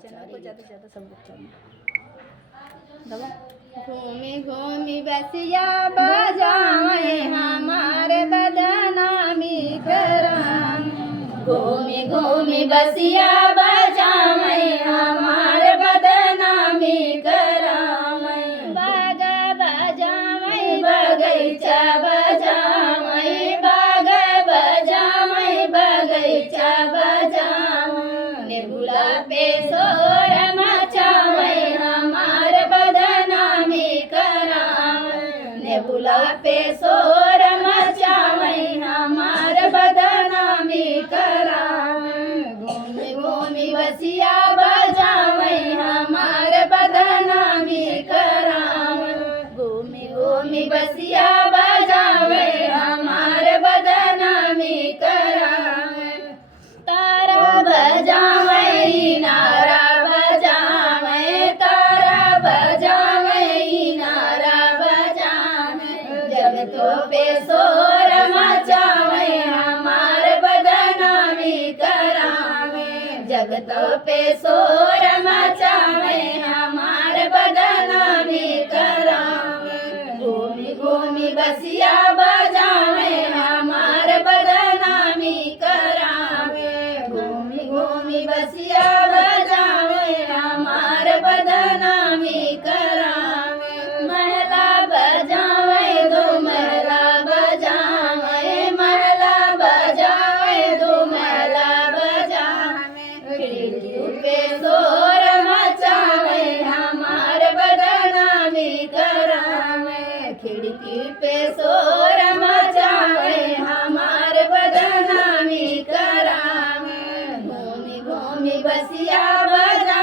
Channel को ज़्यादा से ज़्यादा सपोर्ट करना। घूमी घूमी बसिया बजावे हमारे बदनामी कराम। घूमी घूमी बसिया बजावे हमारे बदनामी कराम। बाग बजावे बगैचा बजावे बाग बजावे बगैचा बजावे। नेबुला पे शोर मचावे हमार बदनामी कराम। नेबुला पे शोर मचावे हमार बदनामी कराम। घूमी घूमी बसिया बजावे हमार बदनामी कराम। घूमी घूमी बसिया बजावे हमार बदनामी कराम। तारा बजावे नारा बजावे तारा बजावे नारा बजावे। जगतों पे शोर मचावे हमार बदनामी करावे। जगतों पे शोर मचावे हमार बदनामी करावे। घूमी घूमी बसिया बजावे हमार बदनामी करावे। घूमी घूमी बसिया बजावे हमार बदनामी करावे। महला बजावे दो महला बजावे महला बजावे दो महला बजावे। खिड़की पे शोर मचावे हमार बदनामी करावे। खिड़की पे शोर मचावे हमार बदनामी करावे। घूमी घूमी बसिया बजा